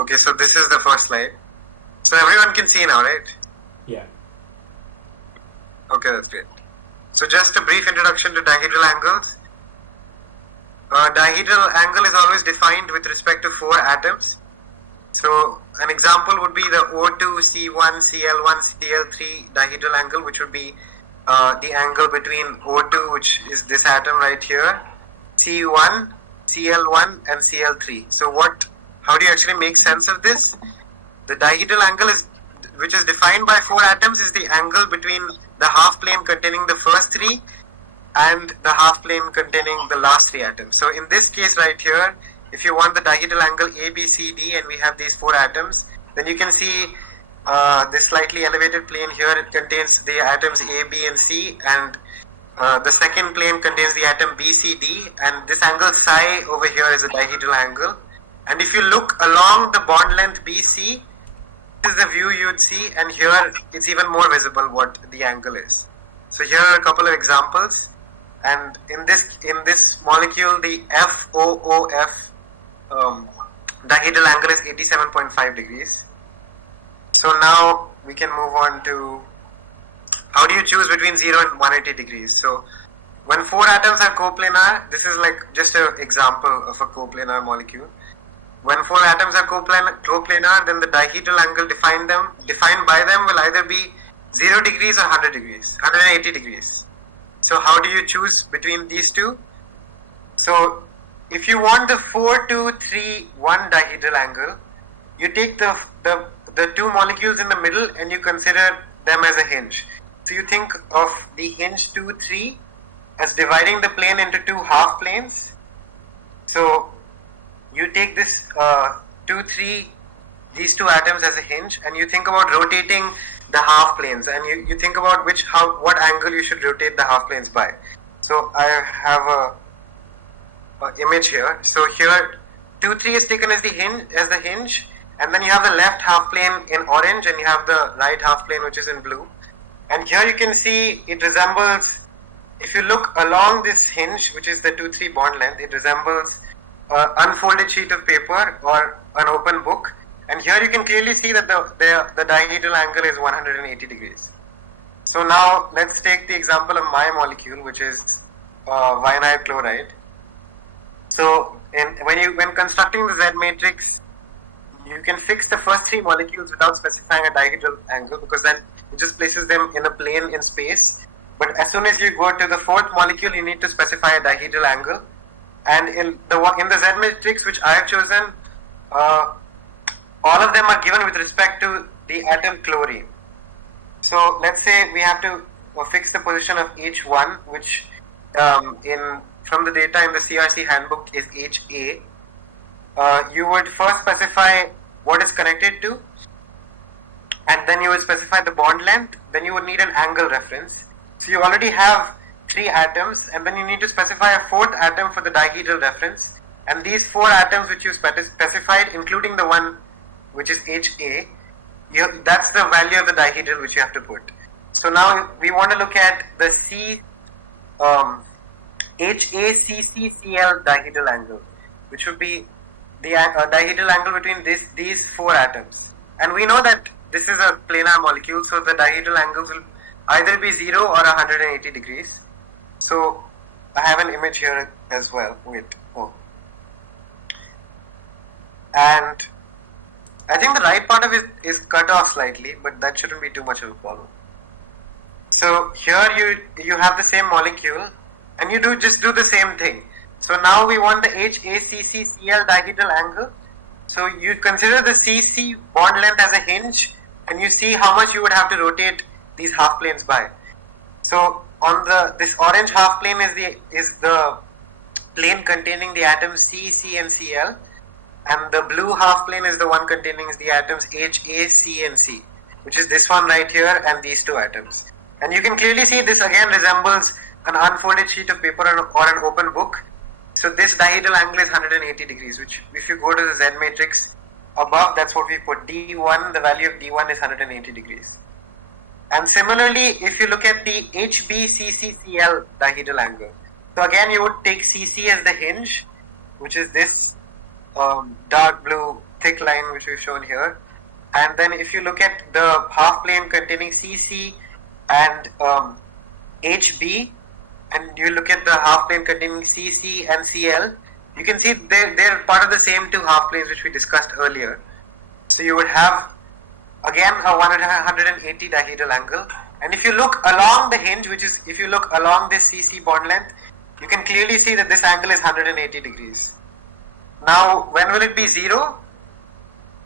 Okay, so this is the first slide. So everyone can see now, right? Yeah. Okay, that's great. So just a brief introduction to dihedral angles. Dihedral angle is always defined with respect to 4 atoms. So an example would be the O2, C1, Cl1, Cl3 dihedral angle, which would be the angle between O2, which is this atom right here, C1, Cl1 and Cl3. So how do you actually make sense of this? The dihedral angle which is defined by 4 atoms is the angle between the half plane containing the first 3 and the half plane containing the last 3 atoms. So in this case right here, if you want the dihedral angle ABCD and we have these 4 atoms, then you can see this slightly elevated plane here, it contains the atoms A, B and C, and the second plane contains the atom B, C, D, and this angle psi over here is a dihedral angle. And if you look along the bond length BC, this is the view you would see, and here it's even more visible what the angle is. So here are a couple of examples, and in this molecule the FOOF dihedral angle is 87.5 degrees. So now we can move on to how do you choose between 0 and 180 degrees. So when 4 atoms are coplanar, this is like just an example of a coplanar molecule. When 4 atoms are coplanar, then the dihedral angle defined by them will either be 0 degrees or 100 degrees, 180 degrees. So how do you choose between these two? So if you want the 4, 2, 3, 1 dihedral angle, you take the 2 molecules in the middle and you consider them as a hinge. So you think of the hinge 2, 3 as dividing the plane into 2 half planes. So you take this 2, 3, these 2 atoms as a hinge, and you think about rotating the half planes, and you think about what angle you should rotate the half planes by. So I have a image here. So here 2, 3 is taken as the hinge, and then you have the left half plane in orange, and you have the right half plane which is in blue. And here you can see it resembles, if you look along this hinge, which is the 2, 3 bond length, it resembles an unfolded sheet of paper or an open book. And here you can clearly see that the dihedral angle is 180 degrees. So now let's take the example of my molecule, which is vinyl chloride. So when constructing the Z matrix, you can fix the first 3 molecules without specifying a dihedral angle, because then it just places them in a plane in space. But as soon as you go to the 4th molecule, you need to specify a dihedral angle. And in the Z matrix which I have chosen, all of them are given with respect to the atom chlorine. So let's say we have to fix the position of H1, which from the data in the CRC handbook is HA. You would first specify what is connected to, and then you would specify the bond length. Then you would need an angle reference. So you already have 3 atoms, and then you need to specify a 4th atom for the dihedral reference. And these 4 atoms which you specified, including the one which is HA, that's the value of the dihedral which you have to put. So now we want to look at the HACCCL dihedral angle, which would be the dihedral angle between these 4 atoms. And we know that this is a planar molecule, so the dihedral angles will either be 0 or 180 degrees. So I have an image here as well. And I think the right part of it is cut off slightly, but that shouldn't be too much of a problem. So here you have the same molecule, and you just do the same thing. So now we want the HACCCL dihedral angle. So you consider the CC bond length as a hinge, and you see how much you would have to rotate these half planes by. So on this orange half plane is the plane containing the atoms C, C and Cl, and the blue half plane is the one containing the atoms H, A, C and C, which is this one right here and these 2 atoms. And you can clearly see this again resembles an unfolded sheet of paper or an open book. So this dihedral angle is 180 degrees, which if you go to the Z matrix above, that's what we put. D1, the value of D1 is 180 degrees. And similarly, if you look at the HBCCCL dihedral angle, so again you would take CC as the hinge, which is this dark blue thick line which we've shown here. And then if you look at the half plane containing CC and HB, and you look at the half plane containing CC and CL, you can see they're part of the same two half planes which we discussed earlier. So you would have again a 180 dihedral angle. And if you look along the hinge, which is if you look along this CC bond length, you can clearly see that this angle is 180 degrees. Now, when will it be 0?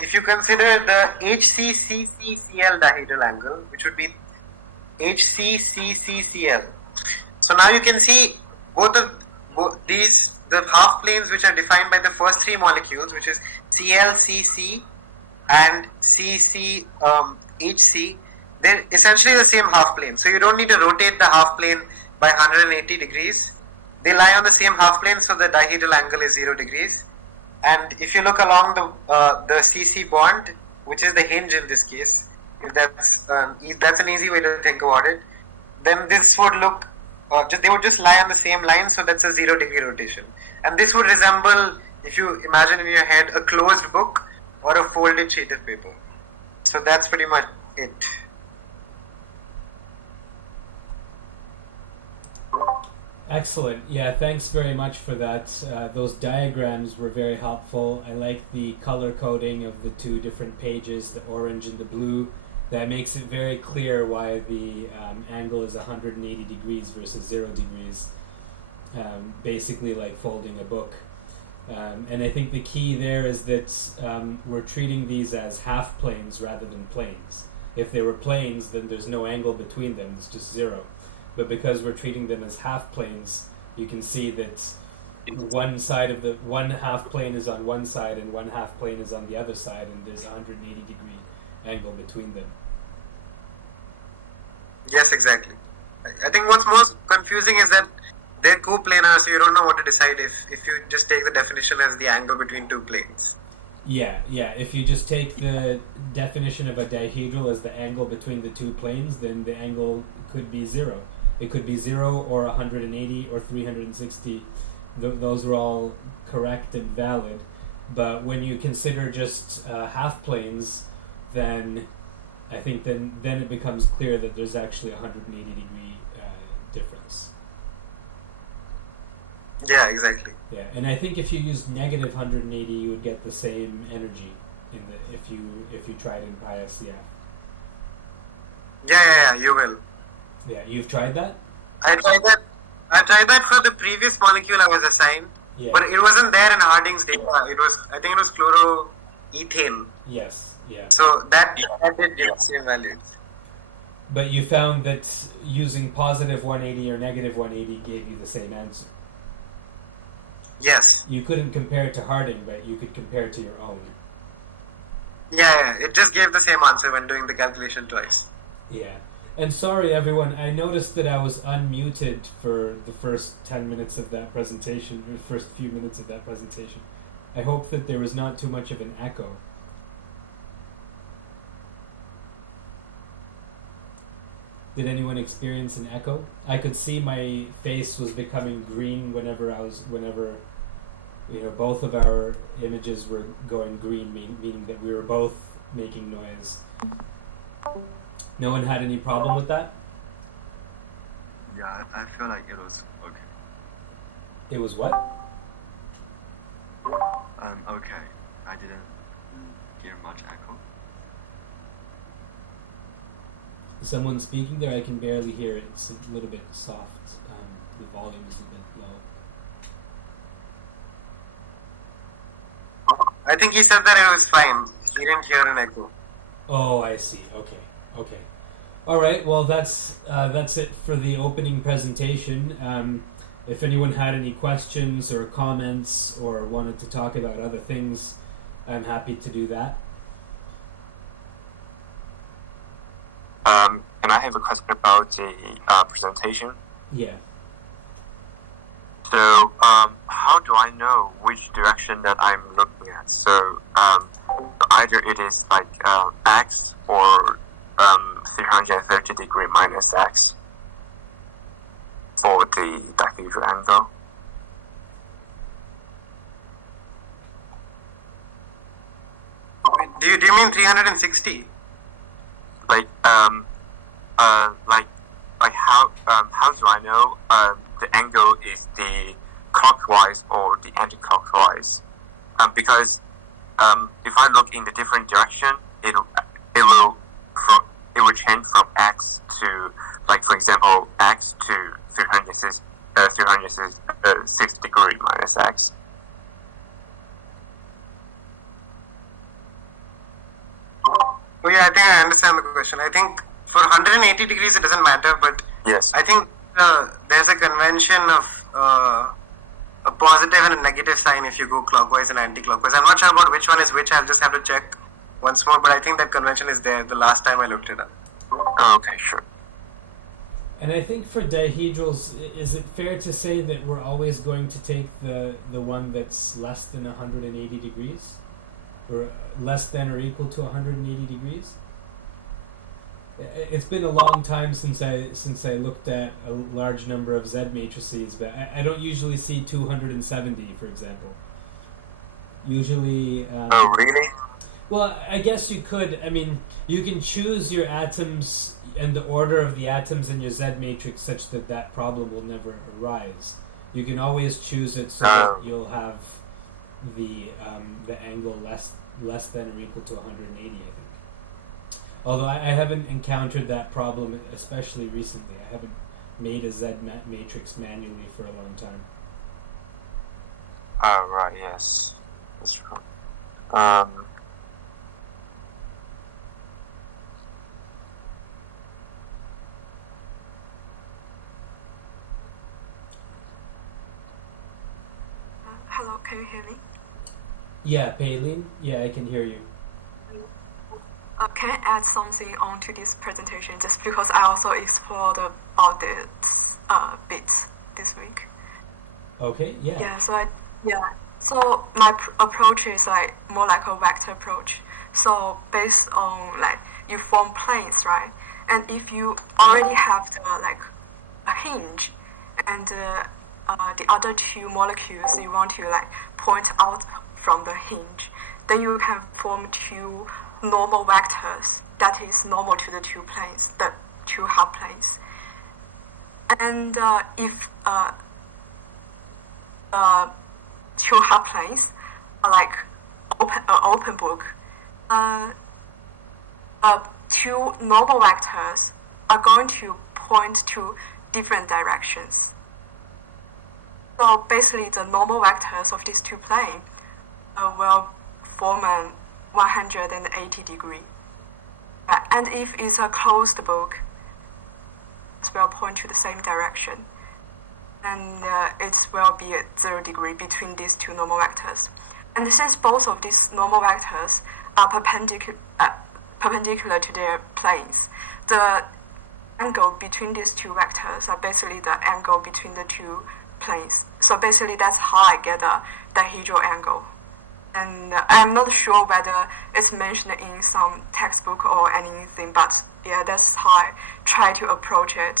If you consider the HCCCCL dihedral angle, which would be HCCCCL. So now you can see both these, the half planes which are defined by the first three molecules, which is CLCC and CCHC, they're essentially the same half plane. So you don't need to rotate the half plane by 180 degrees. They lie on the same half plane, so the dihedral angle is 0 degrees. And if you look along the CC bond, which is the hinge in this case, if that's an easy way to think about it, then this would look, they would just lie on the same line, so that's a 0 degree rotation. And this would resemble, if you imagine in your head, a closed book or a folded sheet of paper. So that's pretty much it. Excellent. Yeah, thanks very much for that. Those diagrams were very helpful. I like the color coding of the two different pages, the orange and the blue. That makes it very clear why the angle is 180 degrees versus 0 degrees, basically like folding a book. And I think the key there is that we're treating these as half planes rather than planes. If they were planes, then there's no angle between them, it's just 0. But because we're treating them as half planes, you can see that one half plane is on one side and one half plane is on the other side, and there's a 180 degree angle between them. Yes, exactly. I think what's most confusing is that they're coplanar, so you don't know what to decide if you just take the definition as the angle between two planes. Yeah. If you just take the definition of a dihedral as the angle between the two planes, then the angle could be 0. It could be 0 or 180 or 360. Those are all correct and valid. But when you consider just half planes, then I think then it becomes clear that there's actually a 180 degree difference. Yeah, exactly. Yeah, and I think if you used negative 180, you would get the same energy if you tried in PySCF. Yeah, you will. Yeah, you've tried that? I tried that for the previous molecule I was assigned, Yeah. but it wasn't there in Harding's data. I think it was chloroethane. Yes, yeah. So that did give the same values. But you found that using positive 180 or negative 180 gave you the same answer. Yes. You couldn't compare it to Harding, but you could compare it to your own. Yeah, it just gave the same answer when doing the calculation twice. Yeah. And sorry, everyone, I noticed that I was unmuted for the first 10 minutes of that presentation, or first few minutes of that presentation. I hope that there was not too much of an echo. Did anyone experience an echo? I could see my face was becoming green whenever both of our images were going green, meaning that we were both making noise. No one had any problem with that? Yeah, I feel like it was okay. It was what? Okay. I didn't hear much echo. Someone speaking there? I can barely hear it. It's a little bit soft. The volume is a bit low. I think he said that it was fine. He didn't hear an echo. Oh, I see. Okay. All right. Well, that's it for the opening presentation. If anyone had any questions or comments or wanted to talk about other things, I'm happy to do that. Can I have a question about the presentation? Yeah. So, how do I know which direction that I'm looking at? So, either it is like x or 330 degree minus x for the dihedral angle. Do you mean 360? Like how do I know the angle is the clockwise or the anti-clockwise? Because if I look in the different direction, it will change from x to, like, for example, x to 360 degree minus x. Oh yeah, I think I understand the question. I think for 180 degrees it doesn't matter, but Yes. I think there's a convention of a positive and a negative sign if you go clockwise and anti-clockwise. I'm not sure about which one is which. I'll just have to check once more, but I think that convention is there the last time I looked it up. Oh, okay, sure. And I think for dihedrals, is it fair to say that we're always going to take the one that's less than 180 degrees? Or less than or equal to 180 degrees? It's been a long time since I looked at a large number of Z matrices, but I don't usually see 270, for example. Usually... Oh, really? Well, I guess you could. I mean, you can choose your atoms and the order of the atoms in your Z matrix such that that problem will never arise. You can always choose it so that you'll have the angle less than or equal to 180, I think. Although I haven't encountered that problem, especially recently. I haven't made a Z matrix manually for a long time. Oh, right, yes. That's true. Hello, can you hear me? Yeah, Paylene? Yeah, I can hear you. Can I add something onto this presentation just because I also explored about this bits this week? Okay, yeah. So my approach is like more like a vector approach. So based on like you form planes, right? And if you already have a hinge and the other two molecules you want to like point out from the hinge, then you can form two normal vectors that is normal to the two planes, the two half planes. And if two half planes are like open book, two normal vectors are going to point to different directions. So basically, the normal vectors of these two planes will form an 180 degree. And if it's a closed book, it will point to the same direction. And it will be at 0 degree between these two normal vectors. And since both of these normal vectors are perpendicular to their planes, the angle between these two vectors are basically the angle between the two planes. So basically that's how I get a dihedral angle. And I'm not sure whether it's mentioned in some textbook or anything, but yeah, that's how I try to approach it